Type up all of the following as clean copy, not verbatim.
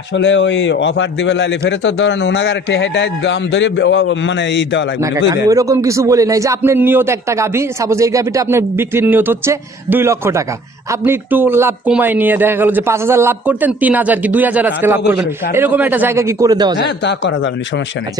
আসলে ওই অফার দিবে লাইলে ফেরে তো ধরেন ওনাগার টেহাইটাই দাম ধরে মানে ই দেওয়া লাগবে আমি ওইরকম কিছু বলি নাই যে আপনার নিয়ত একটা গাভী, সাপোজ এই গাভীটা আপনার বিক্রির নিয়ত হচ্ছে 2 লক্ষ টাকা, আপনি একটু লাভ কমাই নিয়ে দেখা গেল যে 5,000 লাভ করতেন 3,000 কি 2,000 আজকে লাভ করবেন, এরকম একটা জায়গা কি করে দেওয়া যায়? হ্যাঁ তা করা যাবে না, সমস্যা নেই।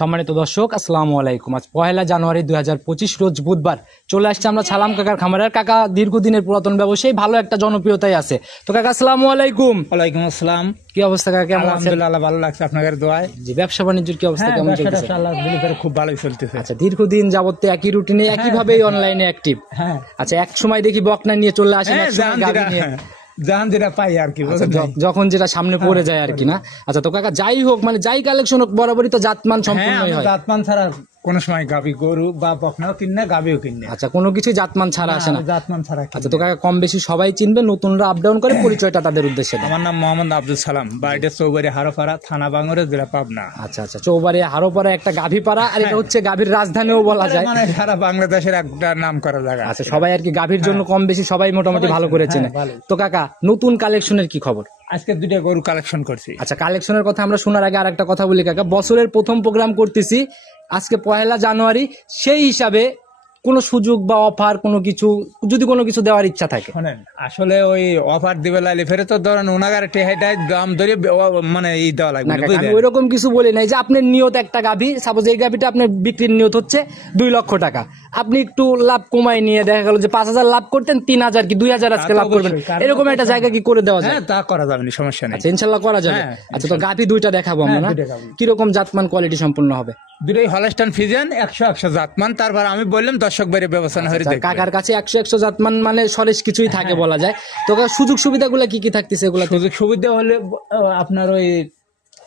সম্মানিত দর্শক, আসসালামু আলাইকুম। আজ 1 জানুয়ারি 2025 রোজ বুধবার চলে আসছে আমরা ছালাম কাকার খামারের। কাকা দীর্ঘদিনের পুরাতন ব্যবসায়ী, ভালো একটা জনপ্রিয়তাই আছে। তো কাকা আসসালামু আলাইকুম। ওয়ালাইকুম আসসালাম। কি অবস্থা কাকা, কেমন আছেন? আলহামদুলিল্লাহ ভালো লাগছে আপনাদের দোয়ায়। জি, ব্যবসা বাণিজ্যের কি অবস্থা, কেমন চলতেছে? আলহামদুলিল্লাহ খুব ভালোই চলতেছে। আচ্ছা, দীর্ঘদিন যাবত একই রুটিনে একই ভাবে অনলাইনে অ্যাক্টিভ। হ্যাঁ। আচ্ছা, এক সময় দেখি বকনা নিয়ে চলে আসেন, এক সময় গাভী নিয়ে, জান যেটা পাই আর কি, যখন যেটা সামনে পড়ে যায় আর কি না। আচ্ছা, তো কাকা যাই হোক, মানে যাই কালেকশন হোক বরাবরই তো জাতমান সম্পূর্ণই হয়। জাতমান ছাড়া কোন সময় গাভী গরু বা বকনাও কিনে গাভীও কিনে। আচ্ছা, কোনো কিছু জাতমান ছাড়া আসে না? জাতমান ছাড়া। আচ্ছা, তো কাকা কম বেশি সবাই চিনবে, নতুনরা আপ ডাউন করে পরিচয়টা তাদের উদ্দেশ্যে দেন। আমার নাম মোহাম্মদ আব্দুল সালাম, বাড়িটা চৌবাড়ি হারোপাড়া, থানা বাঙ্গুরে, জেলা পাবনা। আচ্ছা আচ্ছা, চৌবাড়ি হারোপাড়া একটা গাভী পাড়া, আর এটা হচ্ছে গাভীর রাজধানীও বলা যায়, মানে সারা বাংলাদেশের একটা নাম করা জায়গা। আচ্ছা, সবাই আর কি গাভীর জন্য কম বেশি সবাই মোটামুটি ভালো করে চেনে। তো কাকা নতুন কালেকশনের কি খবর? আজকে 2টা গরু কালেকশন করছি। আচ্ছা, কালেকশনের কথা আমরা শোনার আগে আরেকটা কথা বলি কাকা, বছরের প্রথম প্রোগ্রাম করতেছি আজকে 1 জানুয়ারি, সেই হিসাবে কোন সুযোগ বা অফার কোনো কিছু, যদি কোনো কিছু দেওয়ার ইচ্ছা থাকে? শোনেন, আসলে ওই অফার দিবে লাইলে ফেরে তো ধরেন ওনাগার টেহাইটাই দাম ধরে মানে ই দেওয়া লাগবে। আমি ওইরকম কিছু বলি নাই যে আপনার নিয়ত একটা গাভী, সাপোজ এই গাভীটা আপনার বিক্রির নিয়ত হচ্ছে 2 লক্ষ টাকা, আপনি একটু লাভ কমাই নিয়ে দেখা গেল যে 5,000 লাভ করতেন 3,000 কি 2,000 আজকে লাভ করবেন, এরকম একটা জায়গা কি করে দেওয়া যায়? হ্যাঁ তা করা যাবে না, সমস্যা নেই। আচ্ছা, ইনশাল্লাহ করা যাবে। আচ্ছা, তো গাভী 2টা দেখাবো আমরা না, কিরকম জাতমান কোয়ালিটি সম্পূর্ণ হবে? 2টাই হলস্টাইন ফ্রিজিয়ান, 100 জাতমান। তারপর আমি বললাম দর্শক বাইরে ব্যবস্থা হয়ে দেখবে। কাকার কাছে 100 জাতমান মানে সরেস কিছুই থাকে বলা যায়। তো সুযোগ সুবিধাগুলো কি কি থাকতেছে? এগুলো সুযোগ সুবিধা হলে আপনার ওই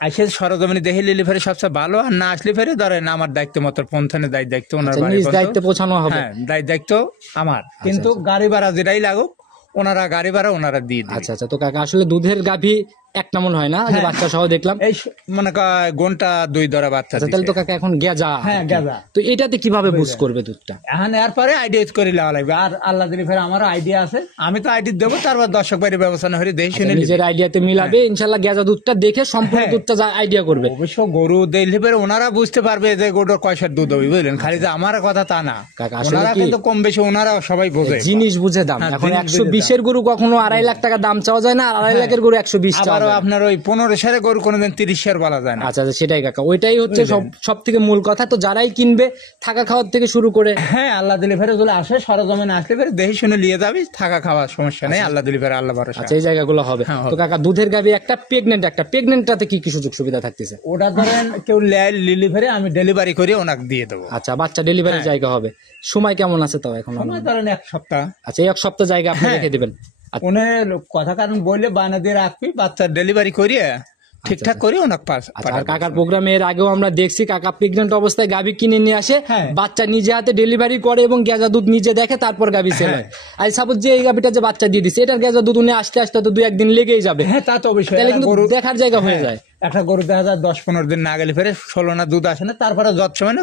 আসে সরজমিনে দেখে লিলি ফেরে সবচেয়ে ভালো, আর না আসলে ফেরে ধরেন আমার দায়িত্ব মতো পৌঁছানো, দায়িত্ব ওনার দায়িত্বে পৌঁছানো হবে। হ্যাঁ, দায়িত্ব আমার, কিন্তু গাড়ি ভাড়া যেটাই লাগুক ওনারা গাড়ি ভাড়া ওনারা দিয়ে দেবে। আচ্ছা আচ্ছা, তো কাকা আসলে দুধের গাভী একটা মন হয় না, বাচ্চা সহ দেখলাম এই মানে ঘন্টা 2 ধরা বাচ্চা। তাহলে তো কাকা এখন গেজা। হ্যাঁ গেজা। তো এটাতে কিভাবে বুঝ করবে দুধটা? এখন এরপরে আইডিয়া করে নেওয়া লাগবে, আর আল্লাহ দিলে ফের আমারও আইডিয়া আছে, আমি তো আইডিয়া দেবো, তারপর দর্শক বাইরে ব্যবস্থা হয়ে দেখে শুনে নিজের আইডিয়াতে মিলাবে, ইনশাল্লাহ গেজা দুধটা দেখে সম্পূর্ণ দুধটা আইডিয়া করবে। অবশ্য গরু দেখলে ফের ওনারা বুঝতে পারবে যে গরুর কয়সার দুধ হবে, বুঝলেন? খালি যে আমার কথা তা না, ওনারা কিন্তু কম বেশি ওনারা সবাই বোঝে, জিনিস বুঝে দাম। এখন 120-এর গরু কখনো 2.5 লাখ টাকা দাম চাওয়া যায় না, আর 2.5 লাখের গরু 120 চাওয়া যায়। আপনার ওই 15 সালের গরু কোনোদিন 30 বলা যায় না। আচ্ছা, সেটাই কাকা, ওইটাই হচ্ছে সব থেকে মূল কথা। তো যারাই কিনবে থাকা খাওয়ার থেকে শুরু করে, হ্যাঁ আল্লাহ দিলে ফেরে যদি আসে সরজমিনে আসলে ফেরে দেখে শুনে নিয়ে যাবি, থাকা খাওয়ার সমস্যা নেই, আল্লাহ দিলে ফেরে আল্লাহ ভরসা। আচ্ছা, এই জায়গাগুলো হবে। তো কাকা দুধের গাভী একটা, প্রেগনেন্টটাতে কি কি সুযোগ সুবিধা থাকতেছে? ওটা ধরেন কেউ লিলি ফেরে আমি ডেলিভারি করে ওনাকে দিয়ে দেবো। আচ্ছা, বাচ্চা ডেলিভারি জায়গা হবে, সময় কেমন আছে তাও এখন? ধরেন 1 সপ্তাহ। আচ্ছা, 1 সপ্তাহ জায়গা আপনি রেখে দিবেন। কথা কারণ বললে বানা দিয়ে রাখবি, বাচ্চা ডেলিভারি করিয়ে ঠিকঠাক করে ওনাকে পাস। আর কাকার প্রোগ্রামে এর আগেও আমরা দেখছি কাকা প্রেগনেন্ট অবস্থায় গাভী কিনে নিয়ে আসে, বাচ্চা নিজে হাতে ডেলিভারি করে এবং গেজা দুধ নিজে দেখে, তারপর গাভী সেল হয়। আর সাপোজ যে এই গাভীটা যে বাচ্চা দিয়ে দিচ্ছে, এটার গেজা দুধ উনি আসতে আসতে তো 2-1 দিন লেগেই যাবে। হ্যাঁ তা তো অবশ্যই, তাহলে কিন্তু দেখার জায়গা হয়ে যায়। একটা গরু দেখা যায় 10-15 দিন না গেলে ফেরে 16 না দুধ আসে না, তারপরে যত সময়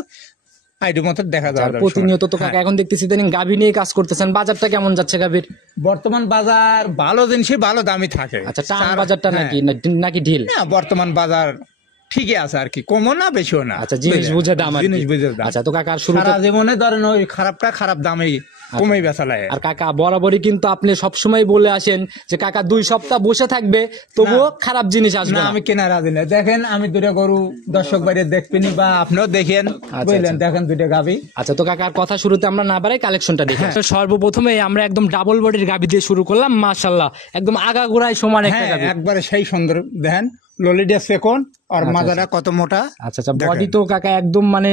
আইডির মতো দেখা যায় প্রতিনিয়ত। তো কাকা এখন দেখতেছি গাভী নিয়ে কাজ করতেছেন, বাজারটা কেমন যাচ্ছে গাভীর? বর্তমান বাজার ভালো জিনিসই ভালো দামই থাকে। আচ্ছা, টান বাজারটা নাকি ঢিল? বর্তমান বাজার ঠিকই আছে আর কি, কমও না বেশিও না। আচ্ছা, জিনিস বুঝে দাম। আচ্ছা, তো কাকা সারা জীবনে ধরেন ওই খারাপটা খারাপ দামেই কমেই বেচা লাগে। আর কাকা বরাবরই কিন্তু আপনি সবসময় বলে আসেন যে কাকা 2 সপ্তাহ বসে থাকবে তবুও খারাপ জিনিস আসবে না। আমি কেনা রাজি না। দেখেন আমি 2টা গরু দর্শক বাইরে দেখবেনি বা আপনিও দেখেন, বুঝলেন? দেখেন 2টা গাভী। আচ্ছা, তো কাকার কথা শুরুতে আমরা না বাড়াই কালেকশনটা দেখি। সর্বপ্রথমে আমরা একদম ডাবল বডির গাভী দিয়ে শুরু করলাম, মাশাআল্লাহ একদম আগাগোড়ায় সমান একটা গাভী, একবারে সেই সুন্দর। দেখেন ললিডিয়া সেকন্ড আর মাদাটা কত মোটা। আচ্ছা আচ্ছা, বডি তো কাকা একদম মানে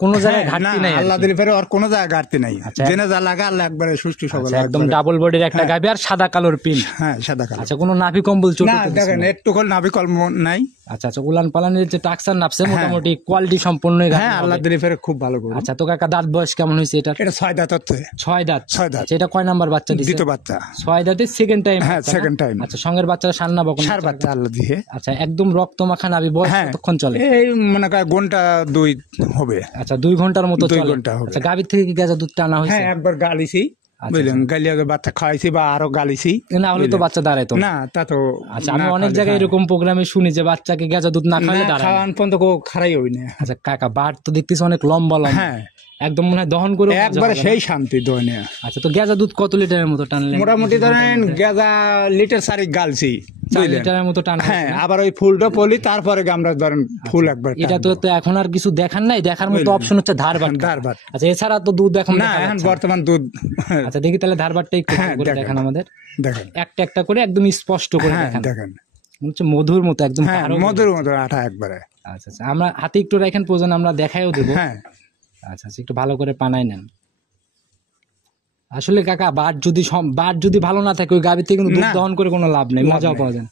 কোন জায়গায় ঘাটতি নাই, আল্লাহ দিলে ফেরে আর কোন জায়গায় ঘাটতি নাই, জেনে যা লাগা আল্লাহ একবারে সুষ্ঠু সবল, একদম ডাবল বডির একটা গাভী, আর সাদা কালোর পিন। হ্যাঁ সাদা কালো। আচ্ছা, কোনো নাভি কম্বল চোট না, দেখেন একটু নাভি কম্বল নাই, আচ্ছা আচ্ছা, উলান পালানের যে টাকসার নাপছে মোটামুটি কোয়ালিটি সম্পূর্ণ গাভী হ্যাঁ, হবে। আল্লাহ দিলে ফেরে খুব ভালো গরু। আচ্ছা, তো কাকা দাঁত বয়স কেমন হয়েছে এটা? এটা 6 দাঁত হচ্ছে। 6 দাঁত। 6 দাঁত। আচ্ছা, এটা কয় নাম্বার বাচ্চা দিছে? দ্বিতীয় বাচ্চা। 6 দাঁতে সেকেন্ড টাইম। হ্যাঁ, সেকেন্ড টাইম। আচ্ছা, সঙ্গের বাচ্চারা সান্না বকন? সার বাচ্চা আল্লাহ দিয়ে। আচ্ছা, একদম রক্ত মাখা নাভি, বয়স কতক্ষণ চলে? এই মনে কর ঘন্টা 2 হবে। আচ্ছা, 2 ঘন্টার মতো 2 চলে। ঘন্টা হবে। আচ্ছা, গাভীর থেকে কি গাজা দুধ টানা হয়েছে? হ্যাঁ, একবার গালিছি, বুঝলেন, গালিয়ে বাচ্চা খাওয়াইছি বা আরো গালিছি, না হলে তো বাচ্চা দাঁড়ায় তো না তা তো। আচ্ছা, আমি অনেক জায়গায় এরকম প্রোগ্রামে শুনি যে বাচ্চাকে গেজা দুধ না খাওয়ালে দাঁড়ায়। খাওয়ান পর্যন্ত খারাই হই না। আচ্ছা কাকা, বাট তো দেখতেছি অনেক লম্বা লম্বা। হ্যাঁ, একদম মনে হয় দহন করে একবারে সেই শান্তি দোনে। আচ্ছা, তো গেজা দুধ কত লিটারের মতো টানলেন? মোটামুটি ধরেন গেজা লিটার 4 গালছি, 4 লিটারের মতো টানা। হ্যাঁ, আবার ওই ফুলটা পলি, তারপরে আমরা ধরেন ফুল একবার। এটা তো এখন আর কিছু দেখার নাই, দেখার মতো অপশন হচ্ছে ধারবাট। ধারবাট। আচ্ছা, এছাড়া তো দুধ এখন না, এখন বর্তমান দুধ। আচ্ছা, দেখি তাহলে ধারবাটটা একটু করে দেখান আমাদের। দেখেন একটা একটা করে একদম স্পষ্ট করে দেখান। দেখেন, হচ্ছে মধুর মতো একদম। মধুর মতো আঠা একবারে। আচ্ছা আচ্ছা, আমরা হাতে একটু রাখেন, প্রয়োজন আমরা দেখাইও দেবো। হ্যাঁ, আচ্ছা আচ্ছা, একটু ভালো করে পানাই নেন। আসলে কাকা, বাট যদি ভালো না থাকে ওই গাভীর থেকে কিন্তু দুধ দহন করে কোনো লাভ নেই, মজাও পাওয়া যায় না।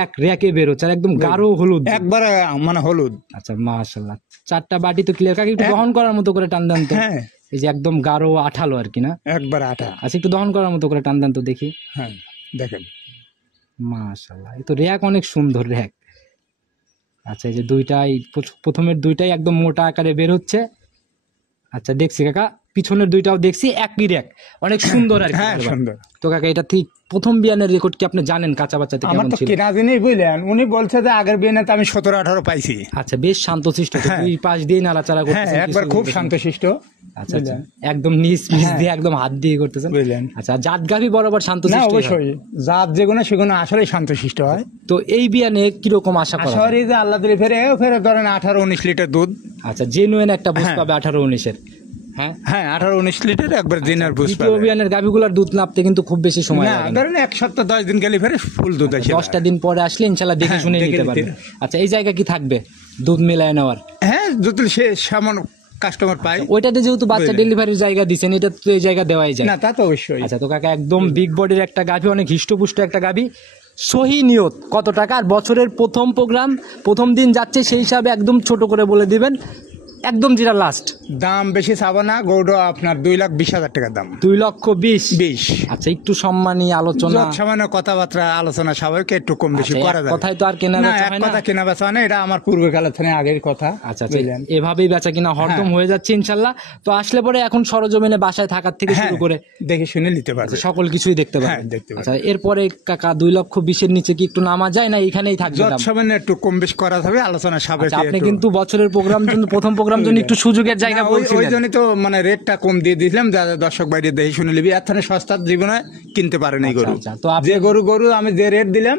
এক রেকে বেরোচ্ছে, আর একদম গাঢ় হলুদ একবারে মানে হলুদ। আচ্ছা, মাশাআল্লাহ, 4টা বাটি তো ক্লিয়ার। কাকা একটু দহন করার মতো করে টান দেন তো। হ্যাঁ, এই যে একদম গাঢ় আঠালো আর কি, না একবার আঠা। আচ্ছা, একটু দহন করার মতো করে টান দেন তো দেখি। হ্যাঁ, দেখেন, মাশাআল্লাহ, এই তো র্যাক অনেক সুন্দর র্যাক। আচ্ছা, এই যে প্রথমের দুইটাই একদম মোটা আকারে বের হচ্ছে। আচ্ছা, দেখছি কাকা, পিছনের দুইটাও দেখছি একই র্যাক, অনেক সুন্দর আর কি। হ্যাঁ, সুন্দর। তো কাকা, এটা ঠিক প্রথম বিয়ানের রেকর্ড কি আপনি জানেন? কাঁচা বাচ্চাতে আমার কেমন তো ছিল? কেনা জিনিস, বুঝলেন, উনি বলছে যে আগের বিয়েতে আমি 17-18 পাইছি। আচ্ছা, বেশ শান্তশিষ্ট, দুই পাশ দিয়ে নাড়াচাড়া হ্যাঁ, করতেছেন, একবার কিছু খুব বলতেছেন। শান্তশিষ্ট। আচ্ছা আচ্ছা, একদম নিচ দিয়ে একদম হাত দিয়ে করতেছেন, বুঝলেন। আচ্ছা, জাত গাভী বরাবর না, শান্তশিষ্ট। অবশ্যই জাত যেগুলো সেগুলো আসলে শান্তশিষ্ট হয়। তো এই বিয়ানে কিরকম আশা করা যায়? শহরে যে আল্লাহ দিলে ফেরে ধরেন 18-19 লিটার দুধ। আচ্ছা, জেনুইন একটা বুঝ পাবে 18-19-এর। হ্যাঁ হ্যাঁ, 18-19 লিটার একবার দিনের বুঝ দ্বিতীয় পাবে। বিয়ানের গাভীগুলোর দুধ নাপতে কিন্তু খুব বেশি সময় না, লাগে না। ধরেন 1 সপ্তাহ 10 দিন গেলে ফেরে ফুল দুধ আসে। 10টা দিন পরে আসলে ইনশাল্লাহ দেখে হ্যাঁ, শুনে দেখে নিতে নিতে। পারবে। আচ্ছা, এই জায়গা কি থাকবে দুধ মিলায় নেওয়ার? হ্যাঁ, যদি সে সামান্য কাস্টমার পাই। ওইটাতে যেহেতু বাচ্চা ডেলিভারির জায়গা দিচ্ছেন, এটা তো এই জায়গা দেওয়াই যায়। না, তা তো অবশ্যই। আচ্ছা, তো কাকা, একদম বিগ বডির একটা গাভী, অনেক হিষ্টপুষ্ট একটা গাভী। সহি নিয়ত কত টাকা? আর বছরের প্রথম প্রোগ্রাম, প্রথম দিন যাচ্ছে, সেই হিসাবে একদম ছোট করে বলে দিবেন, একদম যেটা লাস্ট। দাম বেশি চাবো না, গৌড় আপনার 2,20,000 টাকার দাম। 2,20,000। 20। আচ্ছা, একটু সম্মানী আলোচনা, সামান্য কথাবার্তা আলোচনা স্বাভাবিক, একটু কম বেশি আচ্ছা, করা এক যায়। কথায় তো আর কেনা না, বেচা এক হয় না। কথা কেনা বেচা হয় না, এটা আমার পূর্বে কালের থেকে আগের কথা। আচ্ছা আচ্ছা, এভাবেই বেচা কিনা হরদম হয়ে যাচ্ছে ইনশাল্লাহ। তো আসলে পরে এখন সরজমিনে বাসায় থাকার থেকে শুরু করে দেখে শুনে নিতে পারবে। সকল কিছুই দেখতে পাবে। হ্যাঁ, দেখতে পারবে। আচ্ছা, এরপরে কাকা 2,20,000-এর নিচে কি একটু নামা যায় না এখানেই থাকবে দাম? সামান্য একটু কম বেশি করা যাবে, আলোচনা সাপেক্ষে। আচ্ছা, আপনি কিন্তু বছরের প্রোগ্রাম জন্য, প্রথম প্রোগ্রাম জন্য একটু সুযোগের জায়গা ওই বলছিলেন। জন্যই তো মানে রেটটা কম দিয়ে দিয়েছিলাম, যাতে দর্শক বাইরে দেখে শুনে নিবি। এর থেকে সস্তার জীবনে কিনতে পারেন এই গরু। আচ্ছা, তো আপনি যে গরু আমি যে রেট দিলাম,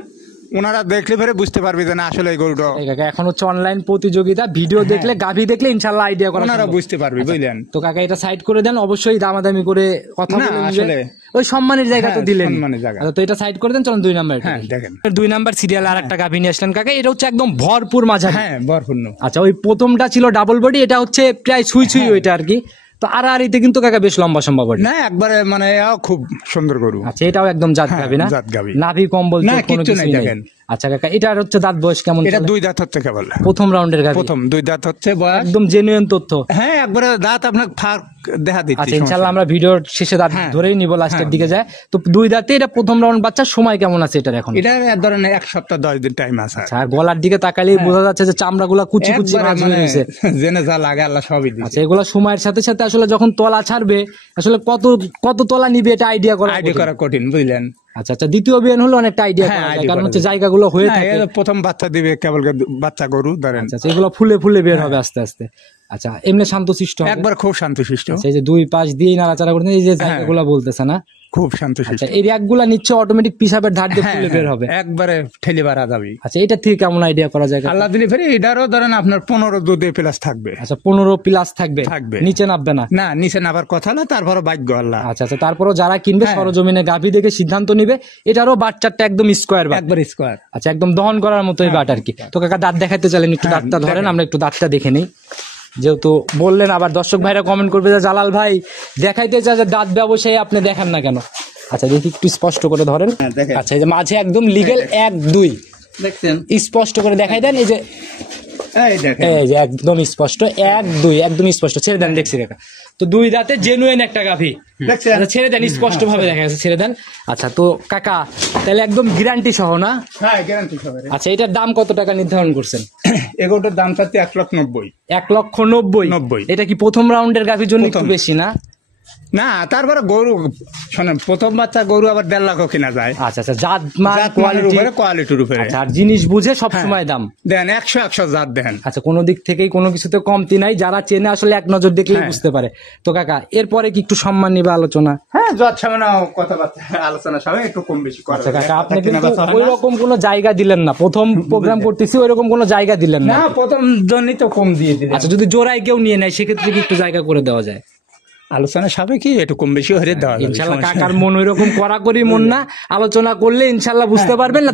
ওনারা দেখলে ফেরে বুঝতে পারবে যে না আসলে এই গরুটা। এই কাকা, এখন হচ্ছে অনলাইন প্রতিযোগিতা, ভিডিও দেখলে, গাভী দেখলে ইনশাল্লাহ আইডিয়া করা ওনারা সম্ভব। বুঝতে পারবে, বুঝলেন। তো কাকা, এটা সাইড করে দেন, অবশ্যই দামাদামি করে কথা না, বলে নিবেন। আসলে ওই সম্মানের জায়গা তো হ্যাঁ, দিলেন। সম্মানের জায়গা। আচ্ছা, তো এটা সাইড করে দেন, চলুন 2 নাম্বার। হ্যাঁ, দেখেন। 2 নাম্বার সিরিয়াল আর একটা গাভী নিয়ে আসলেন কাকা, এটা হচ্ছে একদম ভরপুর মাঝারি। হ্যাঁ, ভরপূর্ণ। আচ্ছা, ওই প্রথমটা ছিল ডাবল বডি, এটা হচ্ছে প্রায় ছুঁই ওইটা আর কি। তো আড়াআড়িতে কিন্তু কাকা বেশ লম্বা সম্ভব। না, একবারে মানে খুব সুন্দর গরু। আচ্ছা, এটাও একদম জাত গাভী না? জাত গাভী। নাভি কম্বল না, চোখ কোনো কিচ্ছু কিছুই নাই, নেই। দেখেন। আচ্ছা কাকা, এটার হচ্ছে দাঁত বয়স কেমন? এটা চলে? 2 দাঁত হচ্ছে কেবল। প্রথম রাউন্ডের গাভী। প্রথম 2 দাঁত হচ্ছে বয়স। একদম জেনুইন তথ্য। হ্যাঁ, একবারে দাঁত আপনার ফাঁক দেখা দিচ্ছে। আচ্ছা, ইনশাআল্লাহ আমরা ভিডিওর শেষে দাঁত ধরেই নিব, লাস্টের দিকে যায়। তো 2 দাঁতে এটা প্রথম রাউন্ড বাচ্চা, সময় কেমন আছে এটার এখন? এটা ধরেন 1 সপ্তাহ 10 দিন টাইম আছে। আচ্ছা, আর গলার দিকে তাকালেই বোঝা যাচ্ছে যে চামড়াগুলা কুচি কুচি একবারে মাছ মানে হয়ে গেছে। জেনে যা লাগে আল্লাহ সবই দিচ্ছে। আচ্ছা, এগুলা সময়ের সাথে সাথে আসলে যখন তলা ছাড়বে, আসলে কত তলা নিবে এটা আইডিয়া করা কঠিন, বুঝলেন। আচ্ছা আচ্ছা, দ্বিতীয় বিয়ান হলো অনেকটা আইডিয়া করা যায়, কারণ হচ্ছে জায়গাগুলো হয়ে থাকে। প্রথম বাচ্চা দিবে কেবল, বাচ্চা গরু ধরেন। আচ্ছা, এগুলো ফুলে বের হবে আস্তে আস্তে। আচ্ছা, এমনি শান্তশিষ্ট হবে? একবার খুব শান্তশিষ্ট। আচ্ছা, এই যে 2 পাশ দিয়ে নাড়াচাড়া করতে, এই যে জায়গাগুলো বলতেছে না, খুব শান্তশিষ্ট। আচ্ছা, এই র্যাকগুলা নিচ্ছে অটোমেটিক পিসাবের ধার দিয়ে ফুলে বের হবে, একবারে ঠেলে বাড়া যাবে। আচ্ছা, এটা থেকে কেমন আইডিয়া করা যায়? আল্লাহ দিলে ফেরে এটারও ধরেন আপনার 15 দুধে প্লাস থাকবে। আচ্ছা, 15 প্লাস থাকবে, নিচে নামবে না? না, নিচে নামার কথা না, তারপরে ভাগ্য আল্লাহ। আচ্ছা আচ্ছা, তারপরও যারা কিনবে সরজমিনে গাভী দেখে সিদ্ধান্ত নিবে। এটারও বাচ্চাটা একদম স্কোয়ার বাট, একবার স্কোয়ার। আচ্ছা, একদম দহন করার মতোই বাট আর কি। তো কাকা, দাঁত দেখাতে চাইলেন, একটু দাঁতটা ধরেন, আমরা একটু দাঁতটা দেখে নিই। যেহেতু বললেন, আবার দর্শক ভাইরা কমেন্ট করবে যে জালাল ভাই দেখাইতে চায় যে দাঁত ব্যবসায়ী, আপনি দেখান না কেন? আচ্ছা, দেখি একটু স্পষ্ট করে ধরেন। আচ্ছা, এই যে মাঝে একদম লিগেল 1, 2, দেখছেন, স্পষ্ট করে দেখাই দেন। এই যে এই দেখেন, এই যে একদম স্পষ্ট, 1 2 একদম স্পষ্ট, ছেড়ে দেন, দেখছি কাকা। তো 2 দাঁতে জেনুইন একটা গাভী, দেখছেন। আচ্ছা ছেড়ে দেন, স্পষ্ট ভাবে দেখা যাচ্ছে, ছেড়ে দেন। আচ্ছা তো কাকা তাহলে একদম গ্যারান্টি সহ না? হ্যাঁ গ্যারান্টি সহকারে। আচ্ছা এটার দাম কত টাকা নির্ধারণ করছেন? এগুলোর দাম চাচ্ছি 1,90,000। 1,90,000। এটা কি প্রথম রাউন্ডের গাভীর জন্য একটু বেশি না? না, তারপরে গরু শোনেন, প্রথম বাচ্চা গরু আবার 1.5 লাখও কিনা যায়। আচ্ছা আচ্ছা, জাত মান জাত মানের কোয়ালিটি, উপরে, কোয়ালিটির উপরে। আচ্ছা আর জিনিস বুঝে সব সময় দাম দেন 100 জাত দেন। আচ্ছা, কোনো দিক থেকেই কোনো কিছুতে কমতি নাই, যারা চেনে আসলে এক নজর দেখলেই বুঝতে পারে। তো কাকা এরপরে কি একটু সম্মান নিবে আলোচনা? হ্যাঁ, যত সামান্য কথাবার্তা আলোচনা সবাই একটু কম বেশি করে। আচ্ছা কাকা, আপনি কিন্তু ওই রকম কোনো জায়গা দিলেন না, প্রথম প্রোগ্রাম করতেছি ওই রকম কোনো জায়গা দিলেন না। না, প্রথম জন্যই তো কম দিয়ে দিলেন। আচ্ছা যদি জোড়ায় কেউ নিয়ে নেয় সেক্ষেত্রে কি একটু জায়গা করে দেওয়া যায়? আলোচনা সবাই কি একটু কম বেশি হয়ে দেওয়া যাবে। ইনশাল্লাহ কাকার মন ওই রকম কড়াকড়ি মন না, আলোচনা করলে ইনশাল্লাহ বুঝতে পারবেন। না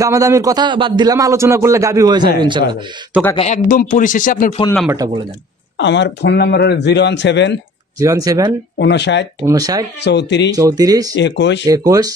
দামাদামির কথা বাদ দিলাম, আলোচনা করলে গাবি হয়ে যাবে ইনশাল্লাহ। তো কাকা একদম পরিশেষে আপনার ফোন নাম্বারটা বলে দেন। আমার ফোন নাম্বার হলো 017 07 59 59 34 34 21 21 38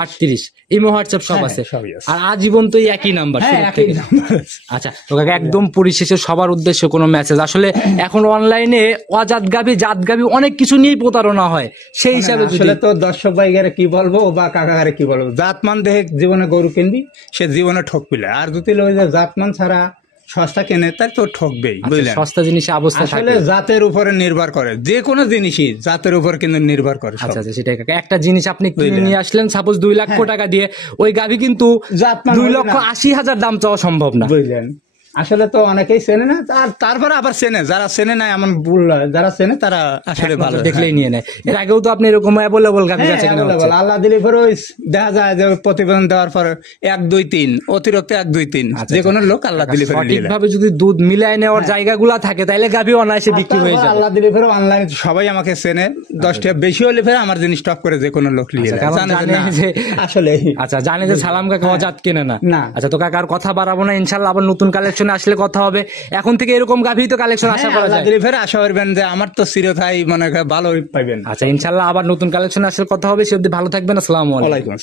38। ইমো হোয়াটসঅ্যাপ সব হ্যাঁ, আছে, সবই আছে। আর আজীবন তো এই একই নাম্বার হ্যাঁ, শুরু একই থেকে। নাম্বার আছে। আচ্ছা তো কাকা একদম পরিশেষে সবার উদ্দেশ্যে কোনো মেসেজ? আসলে এখন অনলাইনে অজাত গাবি জাত গাবি অনেক কিছু নিয়েই প্রতারণা হয়, সেই হিসাবে যদি- আসলে তো দর্শক ভাইগারে কি বলবো বা কাকাগারে কি বলবো, জাতমান দেখে জীবনে গরু কিনবি, সে জীবনে ঠকবিলে। আর যদি ওই যে জাতমান ছাড়া সস্তা কেনে তার তো ঠকবেই, আচ্ছা, বুঝলেন। সস্তা জিনিসে অবস্থা আসলে থাকে। জাতের উপরে নির্ভর করে, যে কোনো জিনিসই জাতের উপর কিন্তু নির্ভর করে সব। আচ্ছা আচ্ছা, সেটাই কাকা। একটা জিনিস আপনি কিনে বুঝলেন। নিয়ে আসলেন সাপোজ 2 লক্ষ টাকা দিয়ে, ওই গাভি কিন্তু জাতমান 2,80,000 দাম চাওয়া সম্ভব না। বুঝলেন, আসলে তো অনেকেই চেনে না, আর তারপরে আবার চেনে, যারা চেনে না এমন ভুল নয়, যারা চেনে তারা আসলে ভালো দেখলেই নিয়ে নেয়। এর আগেও তো আপনি এরকম অ্যাভেলেবল গাভি হ্যাঁ, কাছে কিনা হচ্ছে। available। আল্লাহ দিলে পরে ওই দেখা যায় যে প্রতিবেদন দেওয়ার পর 1 2 3 অতিরিক্ত 1 2 3 যে কোনো লোক আল্লাহ দিলে পরে নিয়ে নেয়। সঠিকভাবে যদি দুধ মিলায় নেওয়ার জায়গাগুলা থাকে তাহলে গাভি অনায়াসে বিক্রি হয়ে তারপর যাবে। আল্লাহ দিলে পরে অনলাইনে সবাই আমাকে চেনে, 10 টাকা বেশি হলে পরে আমার জিনিস টপ করে যে কোনো লোক নিয়ে আচ্ছা, নেয়। কারণ জানে যে জানে না, যে- আসলে আচ্ছা জানে যে সালাম কাকা অজাত কেনে না। না। আচ্ছা তো কাকার কথা বাড়াবো না, ইনশাল্লাহ আবার নতুন কালেকশনে আসলে কথা হবে। এখন থেকে এরকম গাভি তো কালেকশন আশা করা আল্লাহ যায়। দিলে পরে আশা করবেন যে আমার তো চিরথাই মনে হয় ভালো পাইবেন। আচ্ছা ইনশাল্লাহ আবার নতুন কালেকশনে আসলে কথা হবে। সে অবধি ভালো থাকবেন, আসসালামু আলাইকুম। ওয়ালাইকুম আসসালাম।